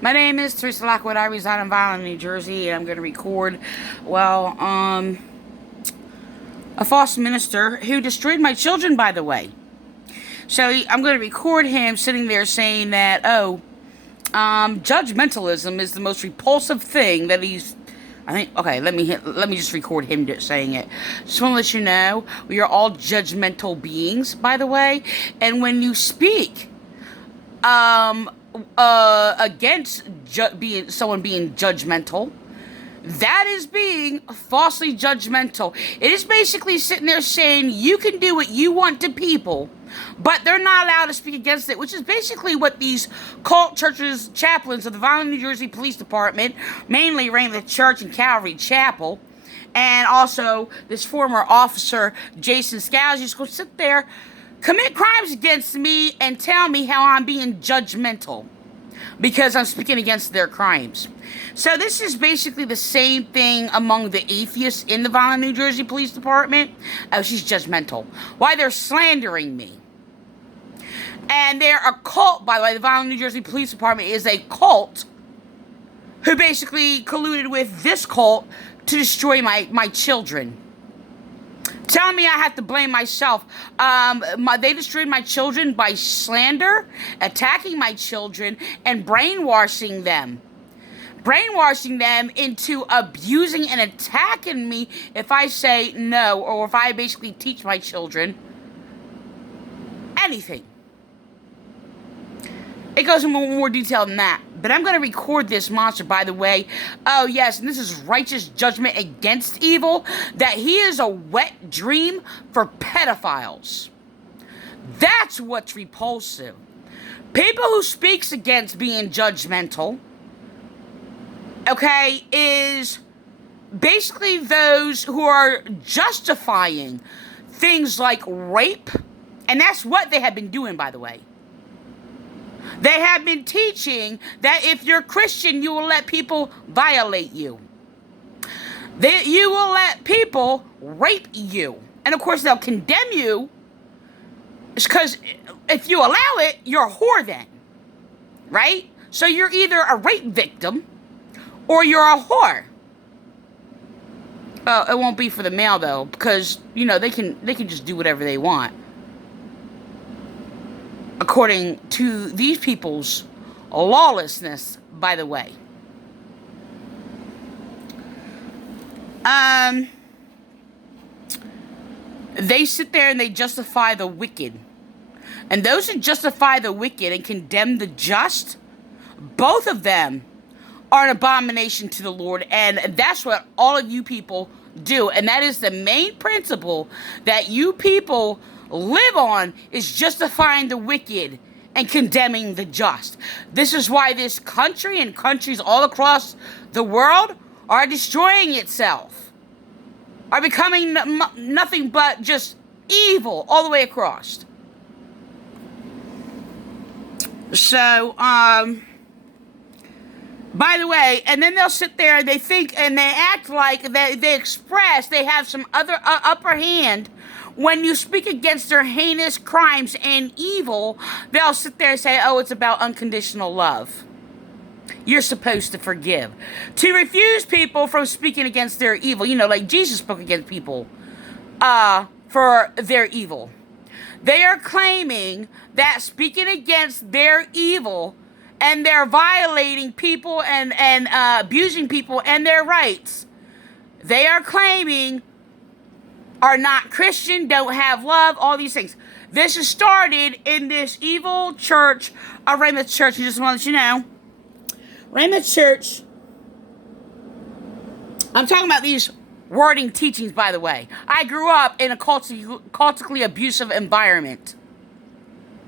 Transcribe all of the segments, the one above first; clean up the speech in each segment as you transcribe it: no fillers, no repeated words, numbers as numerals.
My name is Teresa Lockwood. I reside in Violin, New Jersey, and I'm going to record, a false minister who destroyed my children, by the way. So I'm going to record him sitting there saying that, judgmentalism is the most repulsive thing that he's... okay, let me just record him saying it. Just want to let you know, we are all judgmental beings, by the way, and when you speak, against someone being judgmental, that is being falsely judgmental. It is basically sitting there saying you can do what you want to people, but they're not allowed to speak against it, which is basically what these cult churches, chaplains of the Violin, New Jersey Police Department, mainly Ramoth Church and Calvary Chapel, and also this former officer, Jason Scales, used to go sit there, commit crimes against me, and tell me how I'm being judgmental because I'm speaking against their crimes. So this is basically the same thing among the atheists in the Violin, New Jersey Police Department. Oh, she's judgmental. Why they're slandering me. And they're a cult, by the way. The Violin, New Jersey Police Department is a cult who basically colluded with this cult to destroy my children. Telling me I have to blame myself. They destroyed my children by slander, attacking my children, and brainwashing them. Brainwashing them into abusing and attacking me if I say no, or if I basically teach my children anything. It goes into more detail than that. But I'm going to record this monster, by the way. Oh, yes, and this is righteous judgment against evil. That he is a wet dream for pedophiles. That's what's repulsive. People who speaks against being judgmental, okay, is basically those who are justifying things like rape. And that's what they have been doing, by the way. They have been teaching that if you're Christian, you will let people violate you. That you will let people rape you. And of course, they'll condemn you. Because if you allow it, you're a whore then. Right? So you're either a rape victim or you're a whore. It won't be for the male, though. Because, they can just do whatever they want. According to these people's lawlessness, by the way. They sit there and they justify the wicked. And those who justify the wicked and condemn the just, both of them are an abomination to the Lord. And that's what all of you people do. And that is the main principle that you people live on, is justifying the wicked and condemning the just. This is why this country and countries all across the world are destroying itself, are becoming nothing but just evil all the way across. So, by the way, and then they'll sit there and they think and they act like they express they have some other upper hand. When you speak against their heinous crimes and evil, they'll sit there and say, oh, it's about unconditional love. You're supposed to forgive. To refuse people from speaking against their evil. Like Jesus spoke against people for their evil. They are claiming that speaking against their evil and they're violating people and abusing people and their rights. They are claiming are not Christian, don't have love, all these things. This is started in this evil church, Ramoth Church. I just want to let you know. Ramoth Church. I'm talking about these wording teachings, by the way. I grew up in a cultically abusive environment.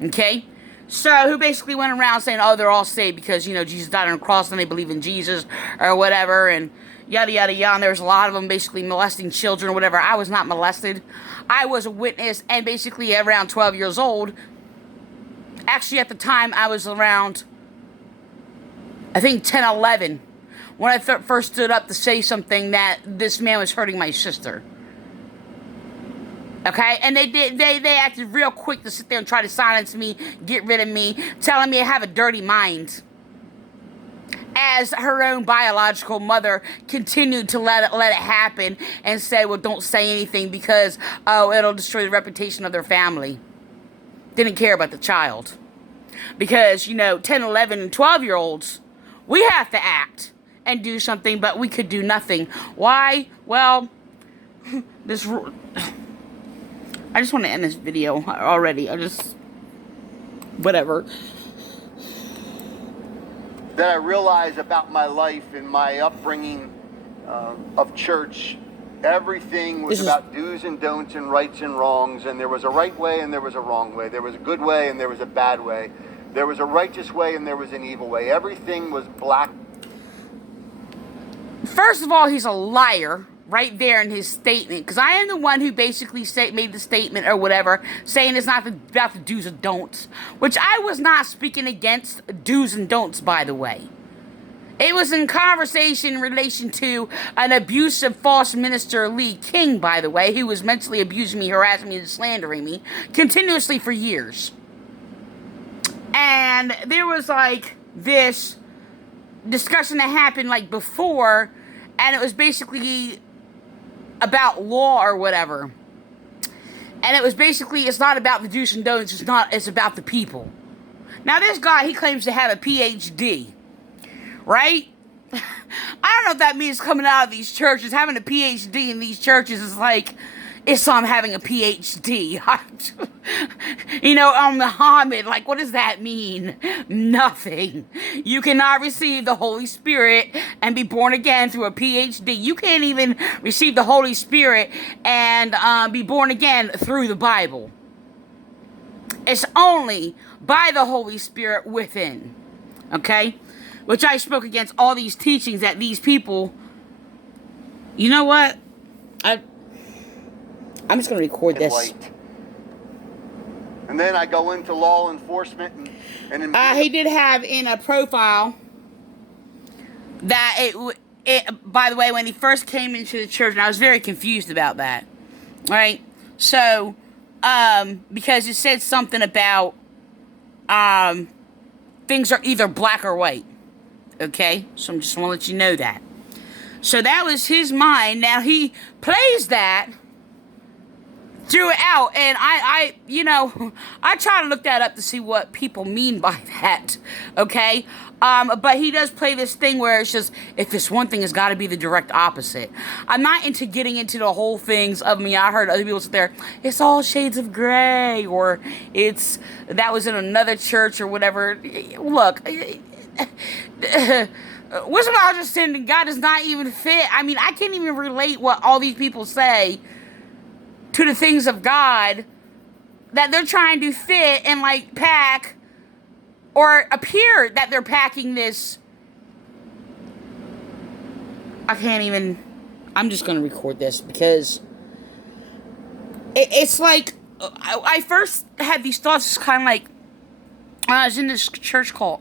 Okay? So, who basically went around saying, oh, they're all saved because, Jesus died on the cross and they believe in Jesus or whatever, and yada, yada, yada. And there was a lot of them basically molesting children or whatever. I was not molested. I was a witness, and basically around 12 years old. Actually, at the time, I was around, I think, 10, 11. When I first stood up to say something that this man was hurting my sister. Okay? And they acted real quick to sit there and try to silence me, get rid of me, telling me I have a dirty mind. as her own biological mother continued to let it happen and say, well, don't say anything because, oh, it'll destroy the reputation of their family. Didn't care about the child. Because, 10, 11, and 12-year-olds, we have to act and do something, but we could do nothing. Why? Well, I just want to end this video already. Whatever. That I realized about my life and my upbringing of church, everything was about do's and don'ts and rights and wrongs, and there was a right way and there was a wrong way. There was a good way and there was a bad way. There was a righteous way and there was an evil way. Everything was black. First of all, he's a liar right there in his statement, because I am the one who basically made the statement or whatever, saying it's not about the do's and don'ts, which I was not speaking against do's and don'ts, by the way. It was in conversation in relation to an abusive false minister, Lee King, by the way, who was mentally abusing me, harassing me, and slandering me continuously for years. And there was this discussion that happened before, and it was basically about law or whatever. And it was basically, it's not about the do's and don'ts, it's about the people. Now this guy, he claims to have a PhD, right? I don't know if that means coming out of these churches, having a PhD in these churches is like Islam having a PhD. On Muhammad, what does that mean? Nothing. You cannot receive the Holy Spirit and be born again through a PhD. You can't even receive the Holy Spirit and be born again through the Bible. It's only by the Holy Spirit within. Okay? Which I spoke against all these teachings that these people... You know what? I'm just going to record this. Light. And then I go into law enforcement and he did have in a profile that it, by the way, when he first came into the church, and I was very confused about that, right? So, because it said something about, things are either black or white, okay? So I'm just want to let you know that. So that was his mind. Now he plays that, threw it out, and I try to look that up to see what people mean by that, okay? But he does play this thing where it's just, if this one thing has got to be the direct opposite. I'm not into getting into the whole things of me. I heard other people sit there, it's all shades of gray, or that was in another church or whatever. Look, wisdomologists sin and God does not even fit. I mean, I can't even relate what all these people say to the things of God that they're trying to fit and pack or appear that they're packing this. I'm just going to record this because it's I first had these thoughts. It's kind of when I was in this church cult.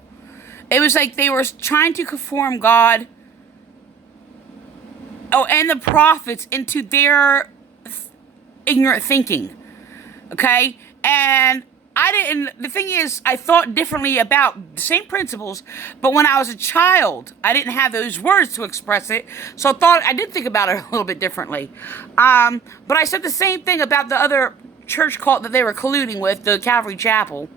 It was they were trying to conform God and the prophets into their ignorant thinking, okay? And the thing is, I thought differently about the same principles, but when I was a child, I didn't have those words to express it, so I did think about it a little bit differently. But I said the same thing about the other church cult that they were colluding with, the Calvary Chapel,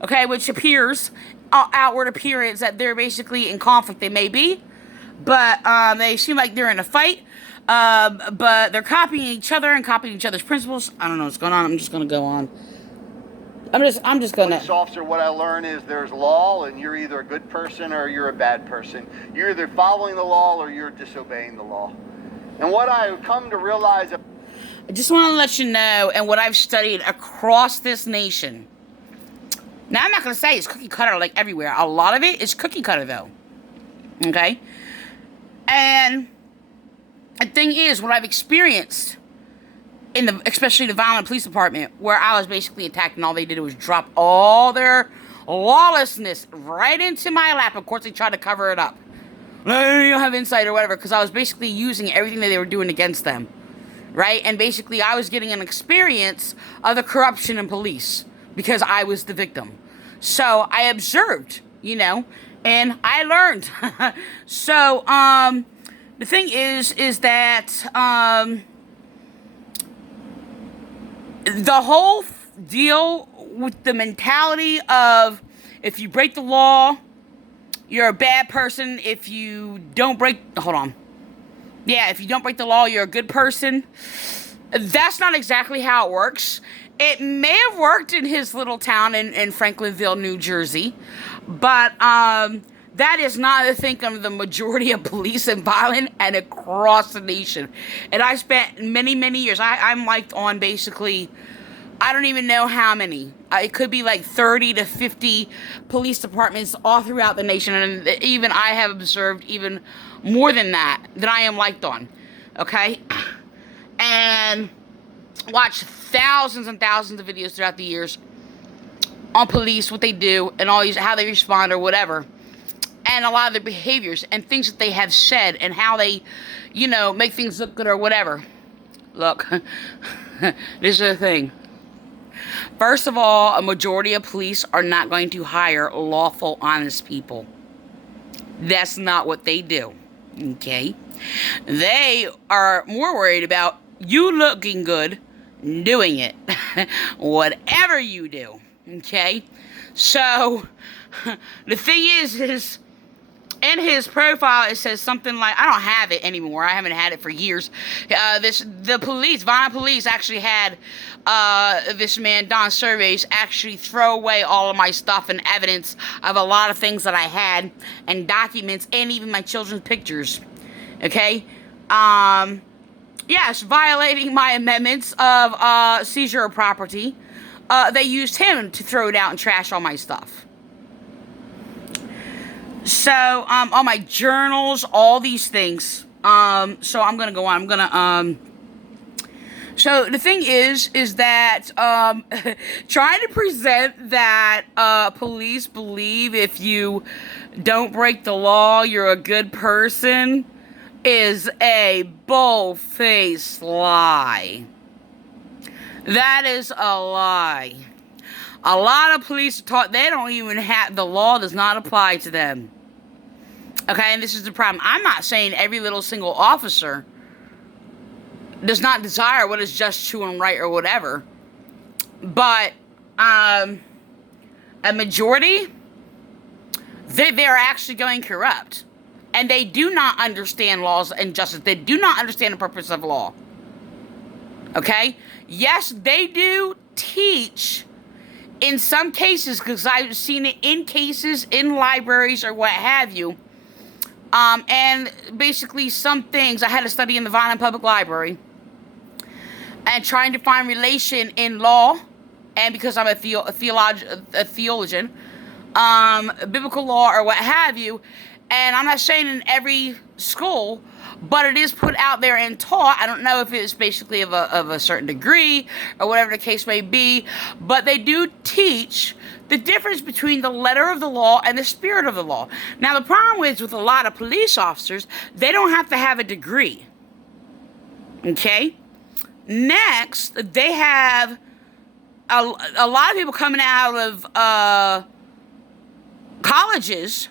okay, which appears, outward appearance that they're basically in conflict. They may be, but they seem like they're in a fight. But they're copying each other and copying each other's principles. I don't know what's going on. I'm just going to go on. I'm just going to... Police officer, what I learned is there's law, and you're either a good person or you're a bad person. You're either following the law or you're disobeying the law. And what I've come to realize... I just want to let you know, and what I've studied across this nation. Now, I'm not going to say it's cookie cutter everywhere. A lot of it is cookie cutter, though. Okay? And the thing is, what I've experienced especially the violent police department, where I was basically attacked and all they did was drop all their lawlessness right into my lap. Of course, they tried to cover it up. You don't have insight or whatever, because I was basically using everything that they were doing against them, right? And basically, I was getting an experience of the corruption in police because I was the victim. So I observed, And I learned. So, the thing is that, the whole deal with the mentality of if you break the law, you're a bad person. If you don't break, hold on. Yeah, if you don't break the law, you're a good person. That's not exactly how it works. It may have worked in his little town in Franklinville, New Jersey, but that is not the thing of the majority of police and violent and across the nation. And I spent many, many years. I'm like on basically, I don't even know how many. It could be like 30 to 50 police departments all throughout the nation. And even I have observed even more than that I am liked on. Okay? And watched thousands and thousands of videos throughout the years on police, what they do, and all these, how they respond or whatever. And a lot of their behaviors and things that they have said and how they, make things look good or whatever. Look, this is the thing. First of all, a majority of police are not going to hire lawful, honest people. That's not what they do. Okay? They are more worried about you looking good doing it. Whatever you do. Okay? So, the thing is in his profile, it says something like, I don't have it anymore. I haven't had it for years. The violent police actually had this man, Don Surveys, actually throw away all of my stuff and evidence of a lot of things that I had and documents and even my children's pictures. Okay? Yes, violating my amendments of seizure of property. They used him to throw it out and trash all my stuff. So, all my journals, all these things. So I'm gonna go on. So the thing is that, trying to present that, police believe if you don't break the law, you're a good person, is a bull-faced lie. That is a lie. A lot of police are taught they don't even have, the law does not apply to them. Okay, and this is the problem. I'm not saying every little single officer does not desire what is just, true, and right or whatever. But, a majority, they are actually going corrupt. And they do not understand laws and justice. They do not understand the purpose of law. Okay? Yes, they do teach in some cases, because I've seen it in cases, in libraries, or what have you. And basically some things, I had to study in the Violent Public Library. And trying to find relation in law, and because I'm a theologian, biblical law, or what have you. And I'm not saying in every school, but it is put out there and taught. I don't know if it's basically of a certain degree or whatever the case may be, but they do teach the difference between the letter of the law and the spirit of the law. Now, the problem is with a lot of police officers, they don't have to have a degree. Okay? Next, they have a lot of people coming out of colleges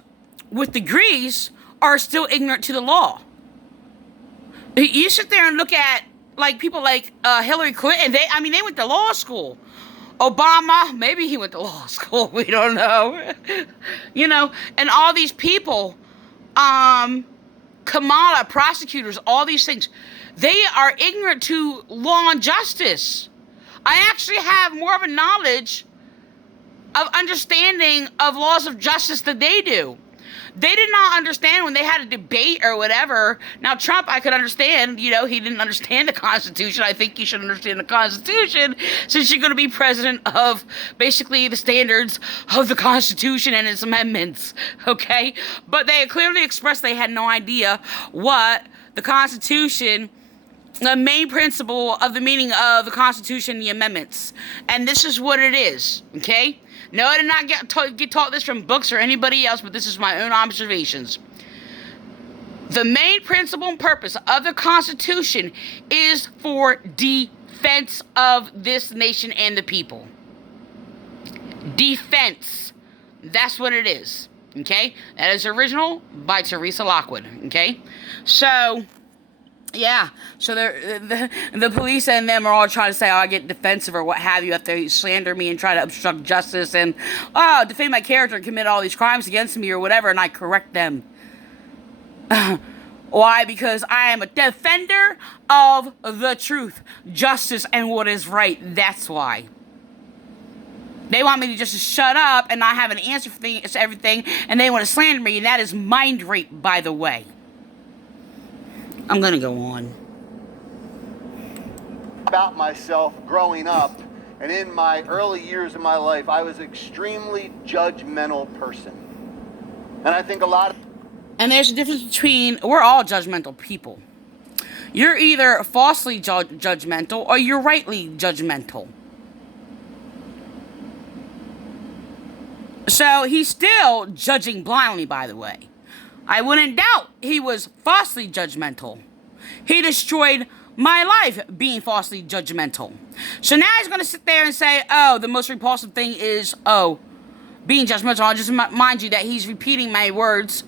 with degrees are still ignorant to the law. You sit there and look at people like Hillary Clinton. They went to law school. Obama, maybe he went to law school. We don't know. And all these people, Kamala, prosecutors, all these things, they are ignorant to law and justice. I actually have more of a knowledge of understanding of laws of justice than they do. They did not understand when they had a debate or whatever. Now, Trump, I could understand, he didn't understand the Constitution. I think he should understand the Constitution since you're going to be president of basically the standards of the Constitution and its amendments, okay? But they clearly expressed they had no idea what the Constitution, the main principle of the meaning of the Constitution and the amendments. And this is what it is, okay? No, I did not get taught this from books or anybody else, but this is my own observations. The main principle and purpose of the Constitution is for defense of this nation and the people. Defense. That's what it is. Okay? That is original by Teresa Lockwood. Okay? So, yeah. So the police and them are all trying to say, oh, I get defensive or what have you after they slander me and try to obstruct justice and, oh, defame my character and commit all these crimes against me or whatever, and I correct them. Why? Because I am a defender of the truth, justice, and what is right. That's why. They want me to just shut up and not have an answer for everything, and they want to slander me, and that is mind rape, by the way. I'm going to go on. About myself growing up, and in my early years of my life, I was an extremely judgmental person. And I think a lot of... And there's a difference between, we're all judgmental people. You're either falsely judgmental or you're rightly judgmental. So he's still judging blindly, by the way. I wouldn't doubt he was falsely judgmental. He destroyed my life being falsely judgmental. So now he's going to sit there and say, oh, the most repulsive thing is, being judgmental. I'll just mind you that he's repeating my words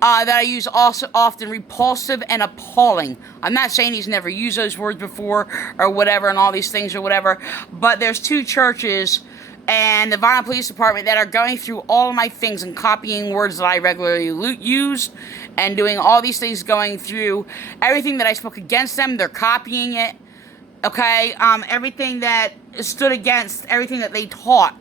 that I use also often, repulsive and appalling. I'm not saying he's never used those words before or whatever and all these things or whatever, but there's two churches and the Violent Police Department that are going through all of my things and copying words that I regularly use and doing all these things, going through everything that I spoke against them. They're copying it, okay? Everything that stood against everything that they taught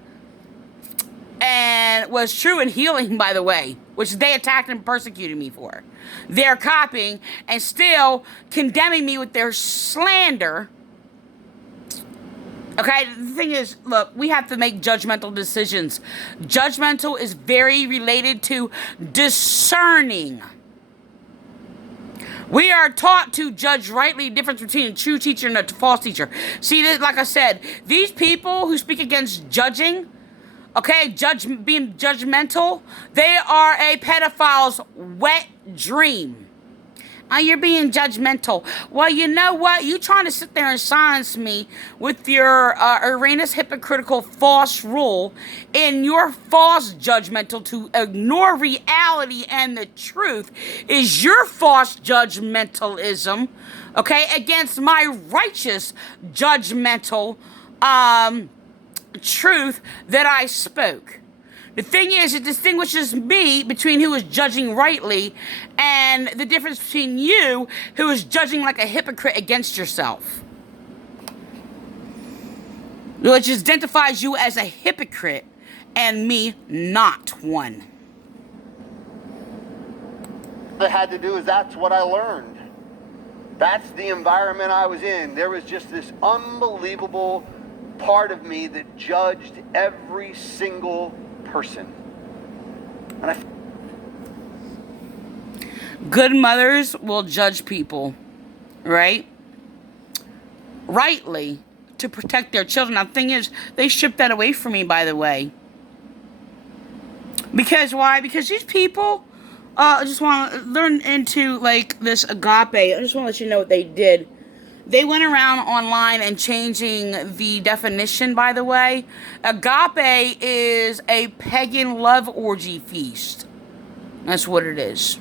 and was true and healing, by the way, which they attacked and persecuted me for. They're copying and still condemning me with their slander. Okay, the thing is, look, we have to make judgmental decisions. Judgmental is very related to discerning. We are taught to judge rightly the difference between a true teacher and a false teacher. See, like I said, these people who speak against judging, okay, being judgmental, they are a pedophile's wet dream. You're being judgmental. Well, you know what? You trying to sit there and silence me with your erroneous, hypocritical, false rule in your false judgmental to ignore reality and the truth is your false judgmentalism, okay, against my righteous judgmental truth that I spoke. The thing is, it distinguishes me between who is judging rightly and the difference between you who is judging like a hypocrite against yourself. Which identifies you as a hypocrite and me not one. What I had to do is that's what I learned. That's the environment I was in. There was just this unbelievable part of me that judged every single person. And good mothers will judge people, right? Rightly, to protect their children. Now, the thing is, they stripped that away from me, by the way. Because why? Because these people just want to learn into, like, this agape. I just want to let you know what they did. They went around online and changing the definition, by the way. Agape is a pagan love orgy feast. That's what it is.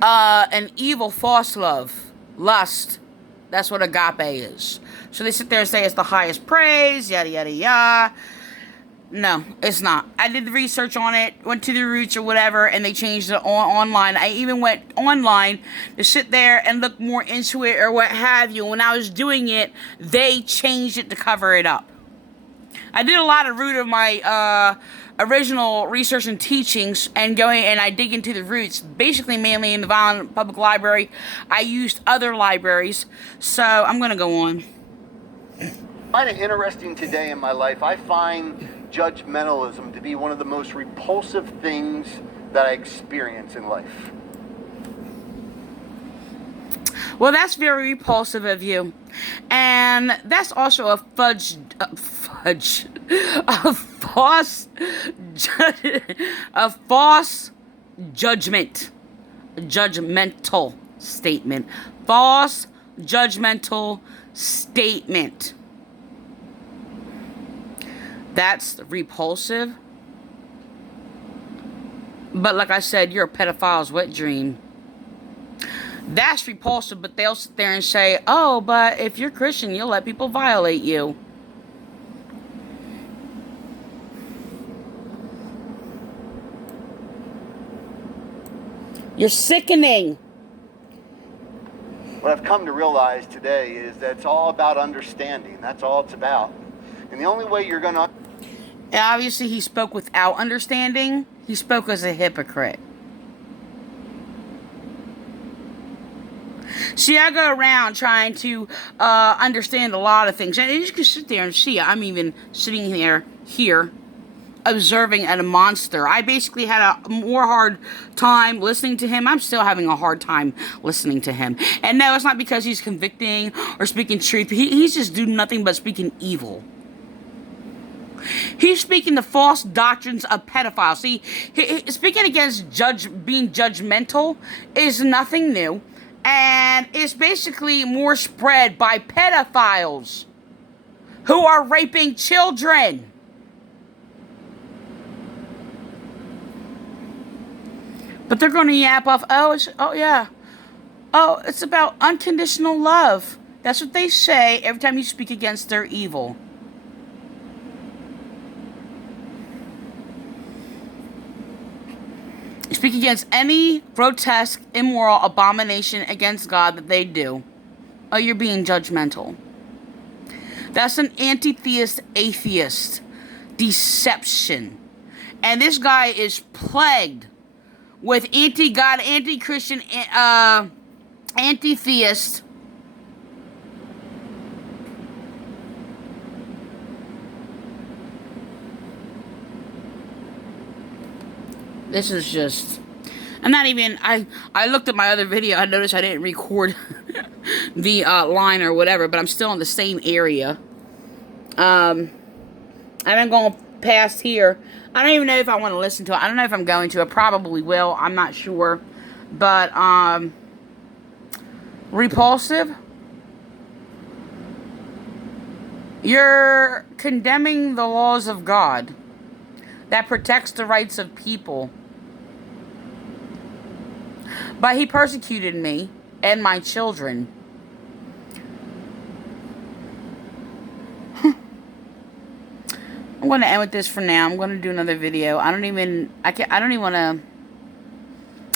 An evil false love. Lust. That's what agape is. So they sit there and say it's the highest praise, yada, yada, yada. No, it's not. I did the research on it, went to the roots or whatever, and they changed it online. I even went online to sit there and look more into it or what have you. When I was doing it, they changed it to cover it up. I did a lot of root of my original research and teachings and I dig into the roots, basically mainly in the Violent Public Library. I used other libraries, so I'm going to go on. I find it interesting today in my life. I find judgmentalism to be one of the most repulsive things that I experience in life. Well, that's very repulsive of you. And that's also a false judgmental statement. False judgmental statement. That's repulsive But like I said, you're a pedophile's wet dream. That's repulsive, but they'll sit there and say, oh, but if you're Christian, you'll let people violate you. You're sickening. What I've come to realize today is that it's all about understanding. That's all it's about. And the only way you're going to... And obviously, he spoke without understanding. He spoke as a hypocrite. See, I go around trying to understand a lot of things. And you can sit there and see, I'm even sitting here, observing at a monster. I basically had a more hard time listening to him. I'm still having a hard time listening to him. And no, it's not because he's convicting or speaking truth. He's just doing nothing but speaking evil. He's speaking the false doctrines of pedophiles. See, speaking against being judgmental is nothing new. And it's basically more spread by pedophiles who are raping children. But they're going to yap off, it's about unconditional love. That's what they say every time you speak against their evil. Speak against any grotesque, immoral abomination against God that they do. Oh, you're being judgmental. That's an antitheist, atheist deception. And this guy is plagued with anti-God, anti-Christian, anti-theist. This is just... I'm not even... I looked at my other video. I noticed I didn't record the line or whatever, but I'm still in the same area. I've been going past here. I don't even know if I want to listen to it. I don't know if I'm going to. I probably will. I'm not sure. But, repulsive. You're condemning the laws of God that protects the rights of people. But he persecuted me and my children. I'm going to end with this for now. I'm going to do another video. I don't even want to...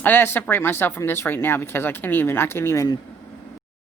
I got to separate myself from this right now because I can't even